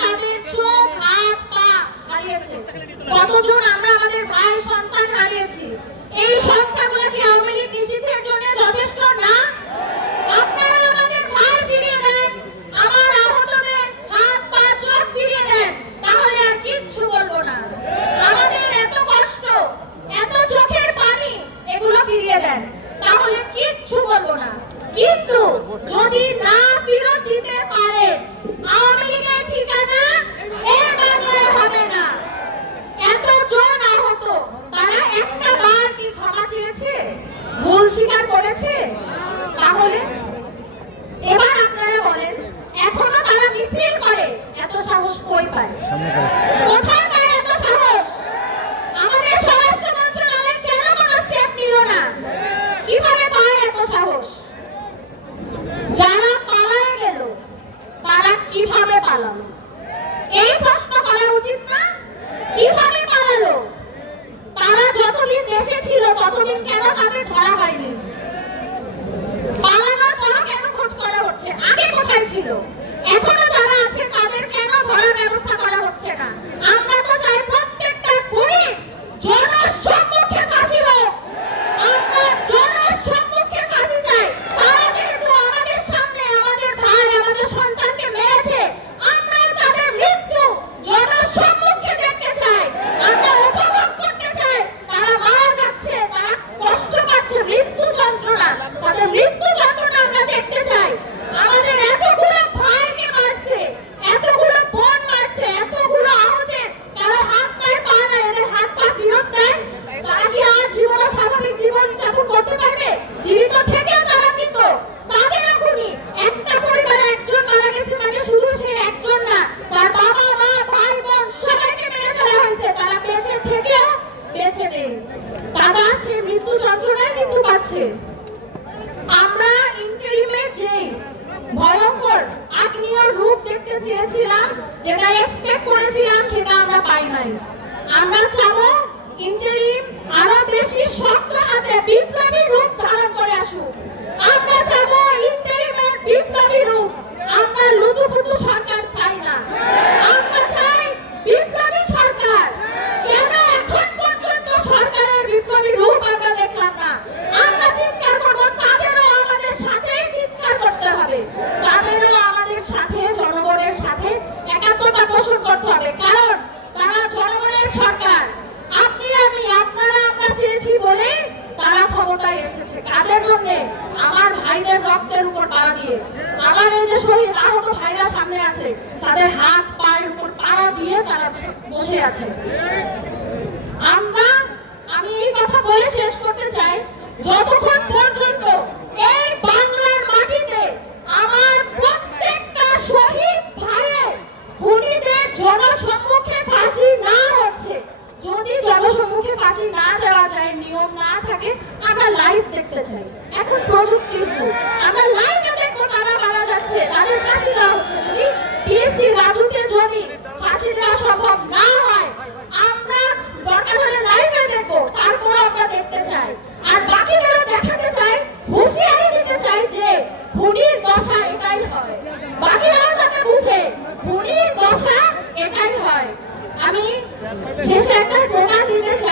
তাদের চোখ, হাত, পা হারিয়েছে। কতজন আমরা আমাদের ভাই, সন্তান হারিয়েছি? এই সংখ্যাগুলো কি আওয়ামী লীগ নিষিদ্ধের জন্য যথেষ্ট না? এত চোখের পানি, এগুলো ফিরিয়ে দেন, তাহলে কিচ্ছু বলব না। কিন্তু যদি না ফেরত দিতে পারে আওয়ামী লীগের ভুল স্বীকার করেছে? তাহলে? এবার আপনারা বলেন এখনও তারা মিছিল করে? এত সাহস কই পায়? কোথায় পায় এত সাহস? আমাদের স্বরাষ্ট্র মন্ত্রণালয় কেন কোনো স্টেপ নিল না? কীভাবে পায় এত সাহস? যারা পালায় গেল তারা কীভাবে পালালো? এই প্রশ্ন করা উচিত না কীভাবে পালালো তারা যতদিন দেশে ছিল ততদিন কেন তাদের ধরা হয়নি পালানোর পরও কেন খোঁজ করা হচ্ছে আগে কোথায় ছিল এখনও যারা আছে তাদের কেন ধরার ব্যবস্থা করা হচ্ছে না আমরা তো চাই প্রত্যেকটা খুনি জনসম্মুখে ফাঁসি হোক আমরা জনসম্মুখে ফাঁসি চাই তারা যেহেতু আমাদের সামনে আমাদের ভাই আমাদের সন্তানকে মেরেছে আমরা তাদের মৃত্যু জনসম্মুখে দেখতে চাই আমরা উপভোগ করতে চাই তারা মারা যাচ্ছে তারা কষ্ট পাচ্ছে মৃত্যু যন্ত্রণা তাদের মৃত্যু যন্ত্রণা আমরা দেখতে চাই আমাদের এতগুলো ভাইকে মারছে এতগুলো বোন মারছে এতগুলো আহতের কারও হাত নাই পা নাই এদের হাত পা ফেরত দেয় তারা কি আর জীবন স্বাভাবিক জীবন যাপন করতে পারবে জীবিত থেকেও তারা মৃত তাদেরও খুনি একটা পরিবারে একজন মারা গেছে মানে শুধু সে একজন না তার বাবা মা ভাই বোন সবাইকে মেরে ফেলা হয়েছে তারা বেঁচে থেকেও বেঁচে নেই তারা সে মৃত্যু যন্ত্রণায় পাচ্ছে আমরা ইন্টারিমে যে ভয়ঙ্কর আগ্নেয় রূপ দেখতে চেয়েছিলাম, যেটা এক্সপেক্ট করেছিলাম, সেটা আমরা পাই নাই। ভাইদের রক্তের উপর পাড়া দিয়ে। আবার এই যে শহীদ আহত ভাইরা সামনে আছে, তাদের হাত, পায়ের উপর পাড়া দিয়ে তারা বসে আছে আমরা আমি এই কথা বলে শেষ করতে চাই যতক্ষণ পর্যন্ত এই বাংলার মাটিতে আমার প্রত্যেকটা শহীদ ভাইয়ের খুনিদের জনসম্মুখে ফাঁসি না হচ্ছে যদি জনসম্মুখে ফাঁসি না দেওয়া যায়, নিয়ম না থাকে, আমরা লাইভ দেখতে চাই। এখন প্রযুক্তির যুগ। আমরা লাইভে দেখব তারা মারা যাচ্ছে, তাদের ফাঁসি দেওয়া হচ্ছে। যদি পিএসসি রাজুকে যদি ফাঁসি দেওয়া সম্ভব না হয়, আমরা দরকার হলে লাইভে দেখব তারপর আমরা দেখতে চাই। আর বাকিদেরও দেখাতে চাই, হুঁশিয়ারি দিতে চাই যে খুনির দশা এটাই হয়। বাকিরাও যাতে বুঝে, খুনির দশা এটাই হয়। আমি শেষে একটা দোয়া দিতে চাই।